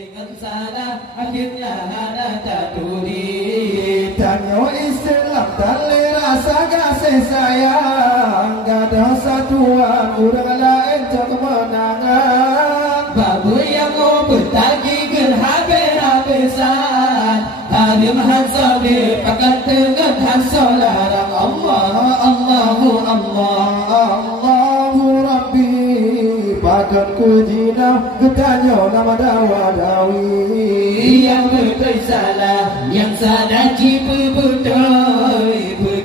dengan salah akhirnya hana tak turi. Tanya Islam tali rasa kasih sayang, gak ada satuan orang lain tak kemenangan. Babu yang mau bertagi gerhabis-habisan, harim hansabir pakat dengan hansalarang Allah. Allahu Allah Allahu Rabbi pakat kejina ketanya nama dawa-dawi. yang betul salah, yang salah jiwa betul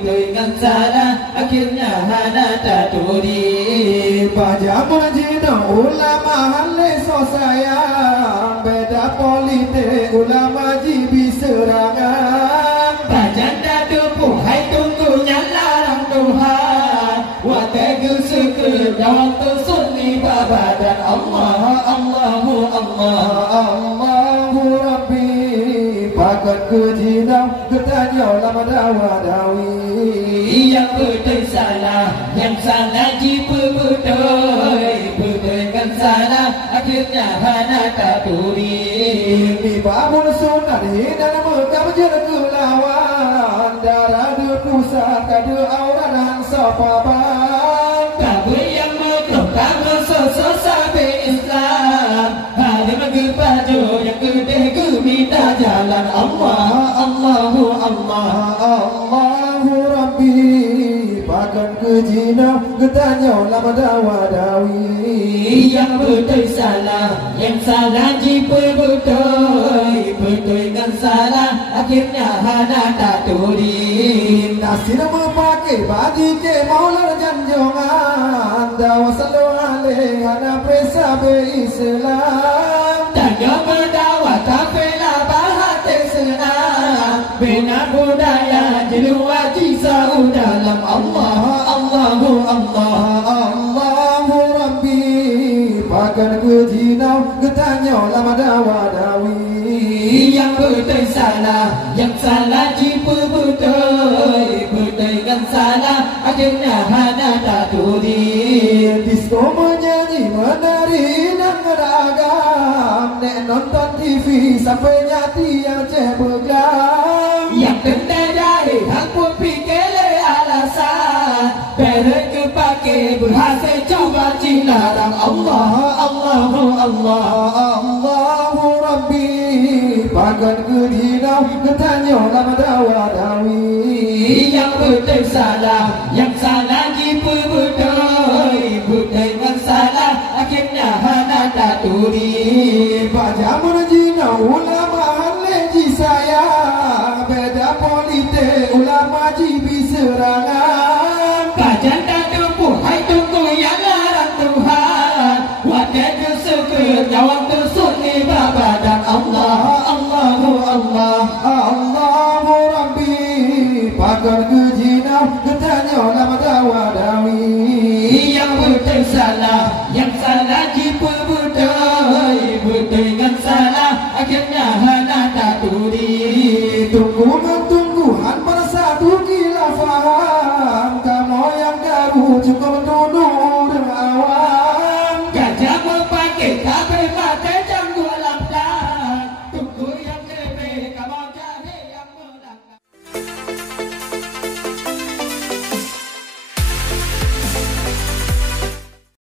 dengan salah akhirnya hana tak turi. Pajaman jina ulama halai so sayang, beda politik ulama jibi serangan. Bajanda tubuh hai tunggunya larang Tuhan, wategu sekerja waktu sunni babadan Allah. Allahu Allah Allahu Rabbi pakat kejina ketanya lama dawa-dawi. yang betul salah, yang salah jiwa betul dengan salah akhirnya hana tak turi. Di bangun sunat dan mekam jerku lawan, darah de pusat kade aurat dan sapaban. Kamu yang mekam kamu sosok sahabat Islam, hari mengebaju yang gede ku minta jalan Allah. Allahu Allah Allahu Rabbi pakat kejina ketanya lama dawa-dawi. yang betul salah, yang salah jiwa betul dengan salah akhirnya hana tak turi. Nasir memakai badi ke maular janjongan, dawa selalu alih hana presa be Islam. Tanya berdawa tak pernah bahasa senang, bina budaya jeluar kisah dalam Allah. Allahu Allah Allahu Rabbi pakat kejina ketanya lama dawa-dawi. yang betul salah, yang salah jiwa betul dengan salah akhirnya hana tak turi. Disko menyanyi menari dan beragam, nek nonton TV sampai nyati yang cebegam. Yang kena jahit hang pun fikir alasan, perut kepake berhasil cuba cilarang Allah. Allahu Allah Allahu Rabbi pakat kejina ketanya lama dawa-dawi. yang betul salah, yang salah jiwa betul dengan salah akhirnya hana tak turi. Pajaman jina ulama haleji sayang, beda politik ulama jibi serangan. Bajanda tubuh hai tunggu yang larang Tuhan, wakil kesuka jawab tersu